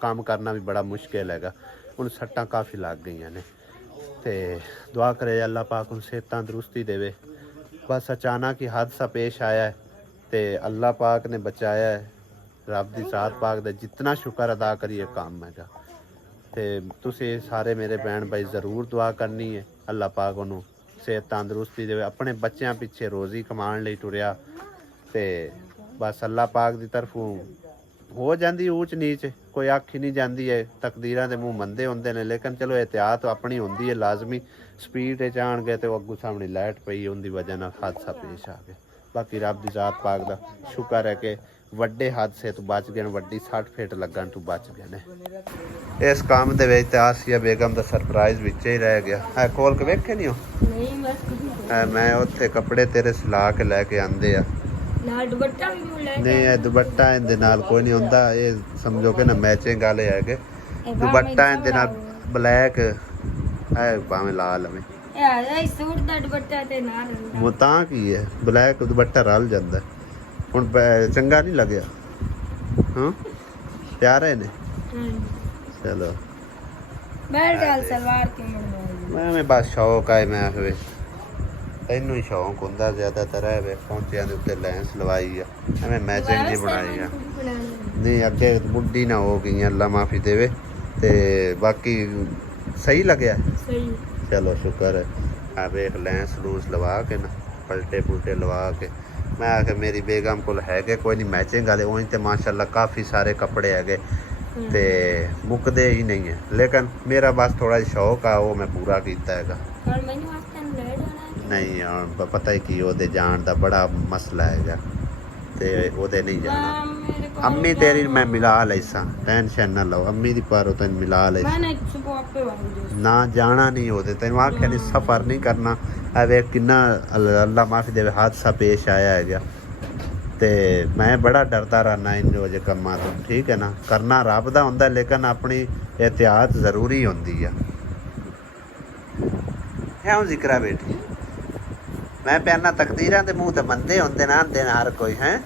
ਕੰਮ ਕਰਨਾ ਵੀ ਬੜਾ ਮੁਸ਼ਕਿਲ ਹੈਗਾ ਉਹਨੂੰ ਸੱਟਾਂ ਕਾਫੀ ਲੱਗ ਗਈਆਂ ਨੇ ਤੇ ਦੁਆ ਕਰੇ ਅੱਲਾ ਪਾਕ ਉਹਨੂੰ ਸਿਹਤ ਤੰਦਰੁਸਤੀ ਦੇਵੇ ਬਸ ਅਚਾਨਕ ਹੀ ਹਾਦਸਾ ਪੇਸ਼ ਆਇਆ ਹੈ ਤੇ ਅੱਲਾ ਪਾਕ ਨੇ ਬਚਾਇਆ ਹੈ ਰੱਬ ਦੀ ਜ਼ਾਤ ਪਾਕ ਦਾ ਜਿੰਨਾ ਸ਼ੁਕਰ ਅਦਾ ਕਰੀਏ ਕੰਮ ਹੈਗਾ ਤੇ ਤੁਸੀਂ ਸਾਰੇ ਮੇਰੇ ਭੈਣ ਭਾਈ ਜ਼ਰੂਰ ਦੁਆ ਕਰਨੀ ਹੈ ਅੱਲਾ ਪਾਕ ਉਹਨੂੰ ਸਿਹਤ ਤੰਦਰੁਸਤੀ ਦੇਵੇ ਆਪਣੇ ਬੱਚਿਆਂ ਪਿੱਛੇ ਰੋਜ਼ੀ ਕਮਾਉਣ ਲਈ ਟੁਰਿਆ ਤੇ ਬਸ ਅੱਲਾ ਪਾਕ ਦੀ ਤਰਫੋਂ ਹੋ ਜਾਂਦੀ ਊਚ ਨੀਚ ਕੋਈ ਆਖੀ ਨਹੀਂ ਜਾਂਦੀ ਹੈ ਤਕਦੀਰਾਂ ਦੇ ਮੂੰਹ ਮੰਦੇ ਹੁੰਦੇ ਨੇ ਲੇਕਿਨ ਚਲੋ ਇਹਤਿਆਤ ਆਪਣੀ ਹੁੰਦੀ ਹੈ ਲਾਜ਼ਮੀ ਸਪੀਡ 'ਤੇ ਜਾਣਗੇ ਤੇ ਉਹ ਅੱਗੋਂ ਸਾਹਮਣੇ ਲਾਈਟ ਪਈ ਉਹਦੀ ਵਜ੍ਹਾ ਨਾਲ ਹਾਦਸਾ ਪੇਸ਼ ਆ ਗਿਆ ਬਾਕੀ ਰੱਬ ਦੀ ਜ਼ਾਤ ਪਾਕ ਦਾ ਸ਼ੁਕਰ ਹੈ ਕਿ ਵੱਡੇ ਹਾਦਸੇ ਤੋਂ ਬਚ ਗਏ ਨੇ ਵੱਡੀ 60 ਫੇਟ ਲੱਗਣ ਤੋਂ ਬਚ ਗਏ ਨੇ ਇਸ ਕੰਮ ਦੇ ਵਿੱਚ ਤੇ ਆਸੀਆ ਬੇਗਮ ਦਾ ਸਰਪ੍ਰਾਈਜ਼ ਵਿੱਚ ਹੀ ਰਹਿ ਗਿਆ ਹੈ ਖੋਲ ਕੇ ਵੇਖੇ ਨਹੀਂ ਹੋ ਨਹੀਂ ਮੈਂ ਉੱਥੇ ਕੱਪੜੇ ਤੇਰੇ ਸਿਲਾ ਕੇ ਲੈ ਕੇ ਆਂਦੇ ਆ ਨਾਲ ਦੁਪੱਟਾ ਵੀ ਲੈ ਨਹੀਂ ਇਹ ਦੁਪੱਟਾ ਇਹਦੇ ਨਾਲ ਕੋਈ ਨਹੀਂ ਹੁੰਦਾ ਇਹ ਸਮਝੋ ਕਿ ਨਾ ਮੈਚਿੰਗ ਵਾਲੇ ਹੈਗੇ ਦੁਪੱਟਾ ਇਹਦੇ ਨਾਲ ਬਲੈਕ ਹੈ ਭਾਵੇਂ ਲਾਲ ਹੋਵੇ ਇਹ ਸੂਟ ਦਾ ਦੁਪੱਟਾ ਤੇ ਨਾਲ ਉਹ ਤਾਂ ਕੀ ਹੈ ਬਲੈਕ ਦੁਪੱਟਾ ਰਲ ਜਾਂਦਾ ਹੁਣ ਚੰਗਾ ਨਹੀਂ ਲੱਗਿਆ ਹਾਂ ਪਿਆਰੇ ਨੇ ਚਲੋ ਮੈਂ ਗੱਲ ਸਲਵਾਰ ਕੇ ਮੈਂ ਬਸ ਸ਼ੌਕ ਆਏ ਮੈਂ ਹੋਵੇ ਤੈਨੂੰ ਹੀ ਸ਼ੌਕ ਹੁੰਦਾ ਜ਼ਿਆਦਾਤਰ ਹੈ ਵੇ ਪਹੁੰਚਿਆਂ ਦੇ ਉੱਤੇ ਲੈਂਸ ਲਵਾਈ ਆ ਐਵੇਂ ਮੈਚਿੰਗ ਜੀ ਬਣਾਈ ਆ ਨਹੀਂ ਅੱਗੇ ਬੁੱਢੀ ਨਾ ਹੋ ਗਈਆਂ ਅੱਲਾ ਮਾਫੀ ਦੇਵੇ ਤੇ ਬਾਕੀ ਸਹੀ ਲੱਗਿਆ ਸਹੀ ਚਲੋ ਸ਼ੁਕਰ ਹੈ ਆ ਵੇਖ ਲੈਂਸ ਲੂਸ ਲਵਾ ਕੇ ਨਾ ਪਲਟੇ ਪੁਲਟੇ ਲਵਾ ਕੇ ਮੈਂ ਆ ਕੇ ਮੇਰੀ ਬੇਗਮ ਕੋਲ ਹੈਗੇ ਕੋਈ ਨਹੀਂ ਮੈਚਿੰਗ ਵਾਲੇ ਉਹੀ ਤੇ ਮਾਸ਼ਾਅੱਲਾ ਕਾਫੀ ਸਾਰੇ ਕੱਪੜੇ ਹੈਗੇ ਤੇ ਮੁੱਕਦੇ ਹੀ ਨਹੀਂ ਹੈ ਲੇਕਿਨ ਮੇਰਾ ਬਸ ਥੋੜਾ ਜਿਹਾ ਸ਼ੌਕ ਆ ਉਹ ਮੈਂ ਪੂਰਾ ਕੀਤਾ ਹੈਗਾ ਮੈਨੂੰ ਵਾਸਤੇ ਲੈ ਜਾਣਾ ਨਹੀਂ ਹੁਣ ਪਤਾ ਹੀ ਕੀ ਉਹਦੇ ਜਾਣ ਦਾ ਬੜਾ ਮਸਲਾ ਹੈਗਾ ਤੇ ਉਹਦੇ ਨਹੀਂ ਜਾਣਾ ਅੰਮੀ ਤੇਰੀ ਮੈਂ ਮਿਲਾ ਲਈਸਾਂ ਟੈਨਸ਼ਨ ਨਾ ਲਓ ਅੰਮੀ ਦੀ ਪਰ ਉਹ ਤੈਨੂੰ ਮਿਲਾ ਲਈ ਮੈਂ ਸੁਬਹ ਆਪੇ ਵਾਂਗੂ ਨਾ ਜਾਣਾ ਨਹੀਂ ਉਹਦੇ ਤੈਨੂੰ ਆਖਿਆ ਨਹੀਂ ਸਫ਼ਰ ਨਹੀਂ ਕਰਨਾ ਐ ਵੇਖ ਕਿੰਨਾ ਅੱਲਾ ਮਾਫੀ ਦੇਵੇ ਹਾਦਸਾ ਪੇਸ਼ ਆਇਆ ਹੈਗਾ ਤੇ ਮੈਂ ਬੜਾ ਡਰਦਾ ਰਹਿਣਾ ਇਨ ਜੋ ਜੇ ਕੰਮਾਂ ਤੋਂ ਠੀਕ ਹੈ ਨਾ ਕਰਨਾ ਰੱਬ ਦਾ ਹੁੰਦਾ ਲੇਕਿਨ ਆਪਣੀ ਇਹਤਿਆਤ ਜ਼ਰੂਰੀ ਹੁੰਦੀ ਆ ਕਿਉਂ ਜ਼ਿਕਰਾ ਬੇਟੀ ਮੈਂ ਪਿਆਨਾ ਤਕਦੀਰਾਂ ਦੇ ਮੂੰਹ ਤੇ ਬੰਦੇ ਹੁੰਦੇ ਨਾ ਆਂਦੇ ਹਰ ਕੋਈ ਹੈ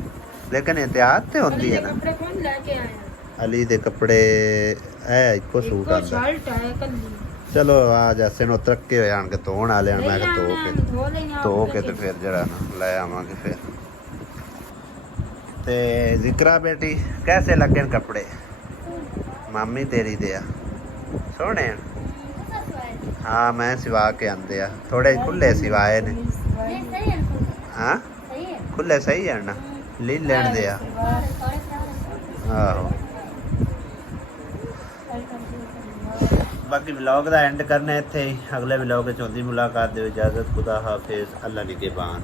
ਲੇਕਿਨ ਇਹਤਿਆਤ ਤੇ ਹੁੰਦੀ ਹੈ ਨਾ ਕੱਪੜੇ ਕੌਣ ਲੈ ਕੇ ਆਇਆ ਅਲੀ ਦੇ ਕੱਪੜੇ ਐ ਇੱਕੋ ਸੂਟ ਆਂਦਾ ਸ਼ਰਟ ਹੈ ਕੱਲੀ ਚਲੋ ਆ ਜੈਸੇ ਨੂੰ ਤਰੱਕੇ ਹੋਏ ਆਣ ਕੇ ਧੋਣ ਵਾਲੇ ਆਣ ਮੈਂ ਕਿਹਾ ਧੋ ਕੇ ਤੇ ਫਿਰ ਜਿਹੜਾ ਨਾ ਲੈ ਆਵਾਂਗੇ ਫਿਰ ਤੇ ਜ਼ਿਕਰਾ ਬੇਟੀ ਕੈਸੇ ਲੱਗੇ ਨੇ ਕੱਪੜੇ ਮਾਮੀ ਤੇਰੀ ਦੇ ਆ ਸੋਹਣੇ ਹਾਂ ਮੈਂ ਸਿਵਾ ਕੇ ਆਂਦੇ ਆ ਥੋੜੇ ਖੁੱਲੇ ਸਿਵਾਏ ਨੇ ਹਾਂ ਖੁੱਲੇ ਸਹੀ ਹੈ ਨਾ ਲੈ ਲੈਣ ਦੇ ਆ ਆਹੋ ਬਾਕੀ ਵਲੌਗ ਦਾ ਐਂਡ ਕਰਨਾ ਇੱਥੇ ਹੀ ਅਗਲੇ ਵਲੌਗ ਵਿੱਚ ਹੁੰਦੀ ਮੁਲਾਕਾਤ ਦੇ ਇਜਾਜ਼ਤ ਖੁਦਾ ਹਾਫਿਜ਼ ਅੱਲਾ ਨਿਗਹਿਬਾਨ